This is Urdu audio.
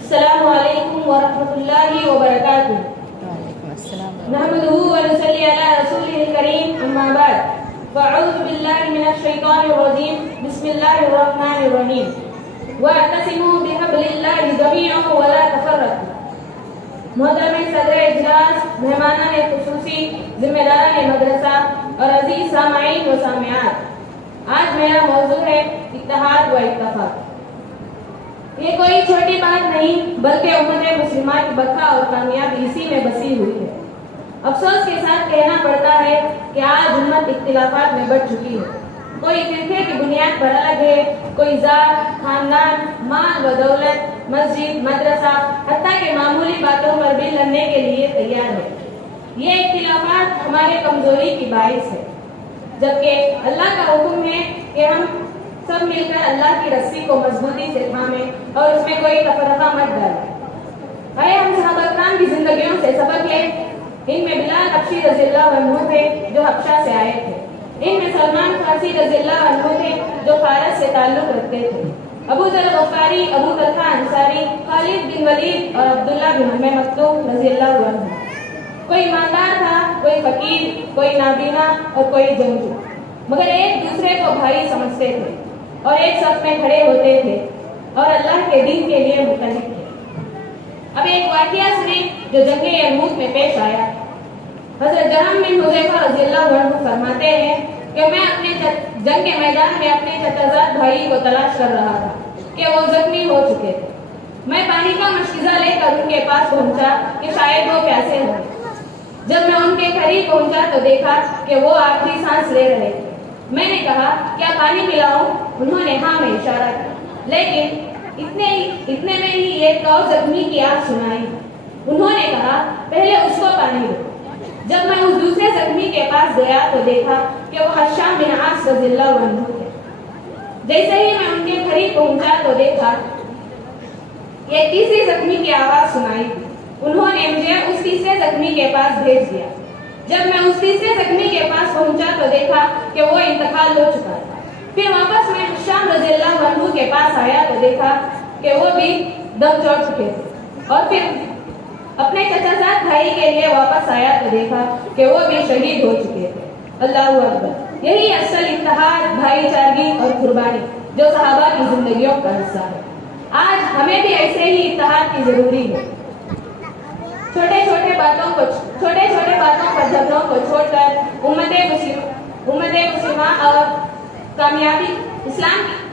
السلام علیکم ورحمۃ اللہ وبرکاتہ. نحمده ونصلي على رسوله الكريم اما بعد فاعوذ باللہ من الشیطان الرجیم بسم اللہ الرحمن الرحیم واعتصموا بحبل اللہ جميعا ولا تفرقوا. محترم صدر اجلاس، مہمانان خصوصی، ذمہ داران مدرسہ اور عزیز سامعین و سامعات، آج میرا موضوع ہے اتحاد و اتفاق. یہ کوئی چھوٹی بات نہیں بلکہ امت مسلمہ کی بقا اور کامیابی اسی میں بسی ہوئی ہے. افسوس کے ساتھ کہنا پڑتا ہے کہ آج امت اختلافات میں بٹ چکی ہے. کوئی فرقے کی بنیاد پر الگ ہے، کوئی ذات، خاندان، مال و دولت، مسجد، مدرسہ، حتیٰ کہ معمولی باتوں پر بھی لڑنے کے لیے تیار ہے. یہ اختلافات ہمارے کمزوری کی باعث ہے، جبکہ اللہ کا حکم ہے کہ ہم سب مل کر اللہ کی رسی کو مضبوطی سے تھامیں اور اس میں کوئی تفرقہ مت ڈالیں. آئے ہم صحابہ کرام کی زندگیوں سے سبق لیں. ان میں بلال حبشی رضی اللہ عنہ تھے جو حبشہ سے آئے تھے. ان میں سلمان فارسی رضی اللہ عنہ تھے جو فارس سے تعلق رکھتے تھے. ابو ذر غفاری، ابو طلحہ انصاری، خالد بن ولید اور عبداللہ بن ام مکتوم رضی اللہ عنہ. کوئی ایماندار تھا، کوئی فقیر، کوئی نابینا اور کوئی جنگجو، مگر ایک دوسرے کو بھائی سمجھتے تھے اور ایک صف میں کھڑے ہوتے تھے اور اللہ کے دین کے لیے متحد تھے. اب ایک واقعہ سنیں جو جنگ یرموک میں پیش آیا. حضرت جہم بن حذیفہ رضی اللہ عنہ فرماتے ہیں کہ میں اپنے جنگ کے میدان میں اپنے چچازاد بھائی کو تلاش کر رہا تھا کہ وہ زخمی ہو چکے تھے. میں پانی کا مشکزہ لے کر ان کے پاس پہنچا کہ شاید وہ پیاسے ہوں. جب میں ان کے قریب پہنچا تو دیکھا کہ وہ آخری سانس لے رہے تھے. میں نے کہا کیا پانی پلاؤں؟ انہوں نے ہاں میں اشارہ کیا، لیکن اتنے میں ہی ایک اور زخمی کی آواز سنائی. انہوں نے کہا پہلے اس کو پانی دو. جب میں اس دوسرے زخمی کے پاس گیا تو دیکھا کہ وہ ہشام بن عاص رضی اللہ عنہ تھے. جیسے ہی میں ان کے قریب پہنچا تو دیکھا یہ تیسری زخمی کی آواز سنائی. انہوں نے مجھے اس تیسرے زخمی کے پاس بھیج دیا. جب میں اس تیسرے زخمی کے پاس پہنچا تو دیکھا کہ وہ انتقال ہو چکا تھا. پھر واپس میں ہشام رضی اللہ عنہ کے پاس آیا تو دیکھا کہ وہ بھی دم چڑھ چکے تھے. اور پھر اپنے چچازاد بھائی کے لیے واپس آیا تو دیکھا کہ وہ بھی شہید ہو چکے تھے. اللہ اکبر. یہی اصل اتحاد، بھائی چارگی اور قربانی جو صحابہ کی زندگیوں کا حصہ ہے. آج ہمیں بھی ایسے ہی اتحاد کی ضروری ہے. چھوٹے چھوٹے باتوں پر جھگڑوں کو چھوڑ کر امت مسلمہ اور کامیابی اسلام کی